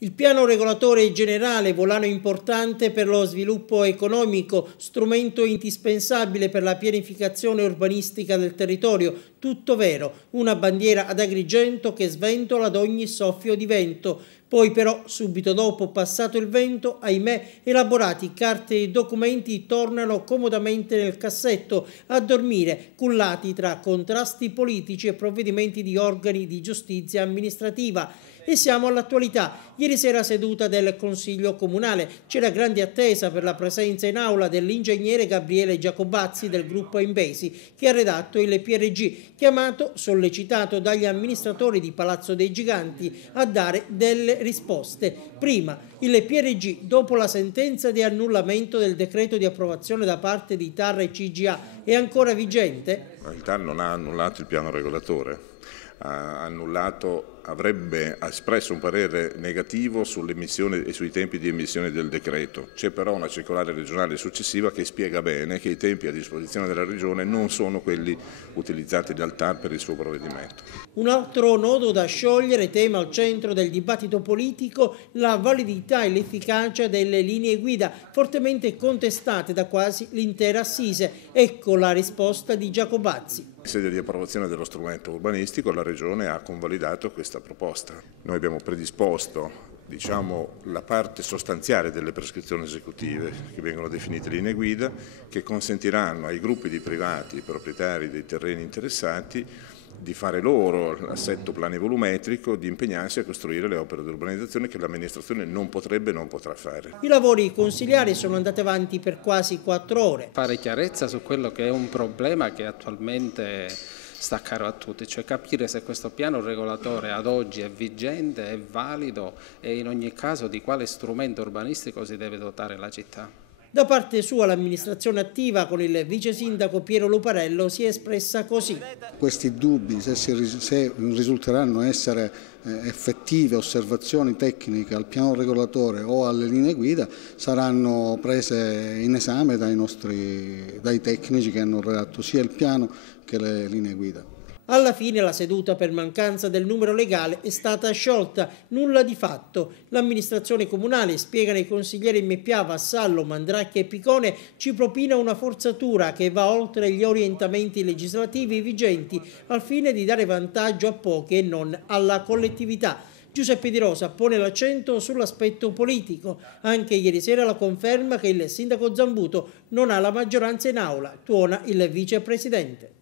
Il piano regolatore generale, volano importante per lo sviluppo economico, strumento indispensabile per la pianificazione urbanistica del territorio, tutto vero, una bandiera ad Agrigento che sventola ad ogni soffio di vento. Poi però, subito dopo, passato il vento, ahimè, elaborati carte e documenti tornano comodamente nel cassetto a dormire, cullati tra contrasti politici e provvedimenti di organi di giustizia amministrativa. E siamo all'attualità. Ieri sera seduta del Consiglio Comunale. C'era grande attesa per la presenza in aula dell'ingegnere Gabriele Giacobazzi del gruppo Embesi, che ha redatto il PRG, chiamato, sollecitato dagli amministratori di Palazzo dei Giganti a dare delle risposte. Prima, il PRG, dopo la sentenza di annullamento del decreto di approvazione da parte di TAR e CGA, è ancora vigente? Il TAR non ha annullato il piano regolatore, avrebbe espresso un parere negativo sull'emissione e sui tempi di emissione del decreto. C'è però una circolare regionale successiva che spiega bene che i tempi a disposizione della Regione non sono quelli utilizzati dal TAR per il suo provvedimento. Un altro nodo da sciogliere, tema al centro del dibattito politico, la validità e l'efficacia delle linee guida, fortemente contestate da quasi l'intera assise. Ecco la risposta di Giacobazzi. In sede di approvazione dello strumento urbanistico la Regione ha convalidato questa proposta. Noi abbiamo predisposto la parte sostanziale delle prescrizioni esecutive che vengono definite linee guida, che consentiranno ai gruppi di privati proprietari dei terreni interessati di fare loro l'assetto planivolumetrico, di impegnarsi a costruire le opere di urbanizzazione che l'amministrazione non potrebbe e non potrà fare. I lavori consiliari sono andati avanti per quasi 4 ore. Fare chiarezza su quello che è un problema che attualmente sta caro a tutti, cioè capire se questo piano regolatore ad oggi è vigente, è valido e in ogni caso di quale strumento urbanistico si deve dotare la città. Da parte sua l'amministrazione attiva con il vice sindaco Piero Luparello si è espressa così. Questi dubbi, se risulteranno essere effettive osservazioni tecniche al piano regolatore o alle linee guida, saranno prese in esame dai tecnici che hanno redatto sia il piano che le linee guida. Alla fine la seduta per mancanza del numero legale è stata sciolta, nulla di fatto. L'amministrazione comunale, spiegano i consiglieri MPA Vassallo, Mandracchi e Picone, ci propina una forzatura che va oltre gli orientamenti legislativi vigenti al fine di dare vantaggio a pochi e non alla collettività. Giuseppe Di Rosa pone l'accento sull'aspetto politico. Anche ieri sera la conferma che il sindaco Zambuto non ha la maggioranza in aula, tuona il vicepresidente.